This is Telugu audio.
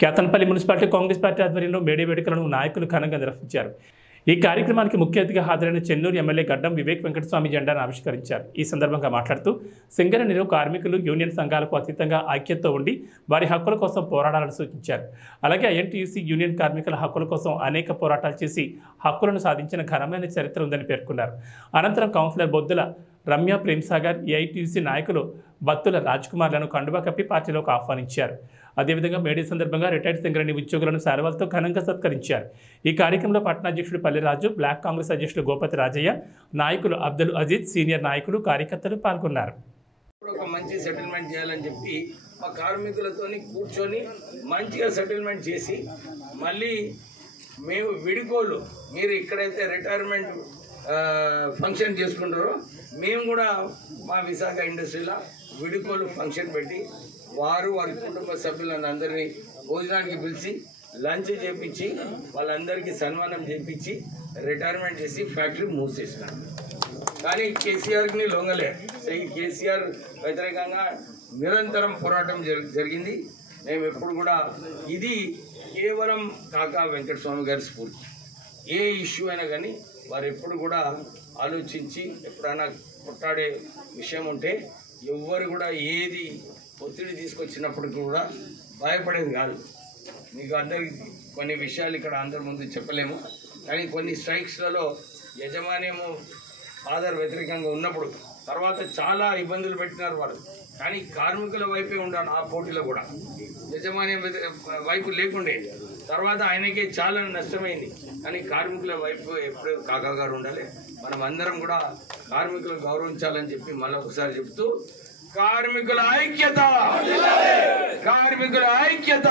కేతన్పల్లి మున్సిపాలిటీ కాంగ్రెస్ పార్టీ ఆధ్వర్యంలో మేడే వేడుకలను నాయకులు ఘనంగా నిర్వహించారు. ఈ కార్యక్రమానికి ముఖ్య అతిథిగా హాజరైన చెన్నూరు ఎమ్మెల్యే గడ్డం వివేక్ వెంకటస్వామి జెండాను ఆవిష్కరించారు. ఈ సందర్భంగా మాట్లాడుతూ సింగరేణిలో కార్మికులు యూనియన్ సంఘాలకు అతీతంగా ఐక్యతతో ఉండి వారి హక్కుల కోసం పోరాడాలని సూచించారు. అలాగే ఐఎన్టీయూసీ యూనియన్ కార్మికుల హక్కుల కోసం అనేక పోరాటాలు చేసి హక్కులను సాధించిన ఘనమైన చరిత్ర ఉందని పేర్కొన్నారు. అనంతరం కౌన్సిలర్ బొద్దుల రమ్య ప్రేమ్సాగర్, ఏఐటీయూసీ నాయకులు బత్తుల రాజ్కుమార్లను కండువా కప్పి పార్టీలోకి ఆహ్వానించారు. అదేవిధంగా మేడే సందర్భంగా రిటైర్డ్ సింగరేణి ఉద్యోగులను శాలువాలతో ఘనంగా సత్కరించారు. ఈ కార్యక్రమంలో పట్టణాధ్యక్షుడు పల్లెరాజు, బ్లాక్ కాంగ్రెస్ అధ్యక్షుడు గోపతి రాజయ్య, నాయకులు అబ్దుల్ అజీజ్, సీనియర్ నాయకులు, కార్యకర్తలు పాల్గొన్నారు. ఒక మంచి సెటిల్మెంట్ చేయాలని చెప్పి మా కార్మికులతోని కూర్చొని మంచిగా సెటిల్మెంట్ చేసి మళ్ళీ మేము విడికోళ్ళు మీరు ఇక్కడైతే రిటైర్మెంట్ ఫంక్షన్ చేసుకుంటారో మేము కూడా మా విశాఖ ఇండస్ట్రీలో విడికోళ్ళు ఫంక్షన్ పెట్టి వారి కుటుంబ సభ్యులను అందరినీ భోజనానికి పిలిచి లంచ్ చేపించి వాళ్ళందరికీ సన్మానం చేపించి రిటైర్మెంట్ చేసి ఫ్యాక్టరీ మూసేసినారు. కానీ కేసీఆర్కి లొంగలే. కేసీఆర్ వ్యతిరేకంగా నిరంతరం పోరాటం జరిగింది. మేము ఎప్పుడు కూడా ఇది కేవలం కాకా వెంకటస్వామి గారి స్ఫూర్తి. ఏ ఇష్యూ అయినా కానీ వారు ఎప్పుడు కూడా ఆలోచించి ఎప్పుడైనా కొట్టాడే విషయం ఉంటే ఎవ్వరు కూడా ఏది ఒత్తిడి తీసుకొచ్చినప్పుడు కూడా భయపడేది కాదు. మీకు అందరికి కొన్ని విషయాలు ఇక్కడ అందరి ముందు చెప్పలేము. కానీ కొన్ని స్ట్రైక్స్లలో యజమాన్యము ఫాదర్ వ్యతిరేకంగా ఉన్నప్పుడు తర్వాత చాలా ఇబ్బందులు పెట్టినారు వారు. కానీ కార్మికుల వైపే ఉండాలి. ఆ పోటీలో కూడా యజమాన్యం వైపు లేకుండే తర్వాత ఆయనకే చాలా నష్టమైంది. కానీ కార్మికుల వైపు ఎప్పుడు కాకా గారు ఉండాలి. మనం అందరం కూడా కార్మికులు గౌరవించాలని చెప్పి మళ్ళీ ఒకసారి చెప్తూ కార్మికుల ఐక్యత, కార్మికుల ఐక్యత.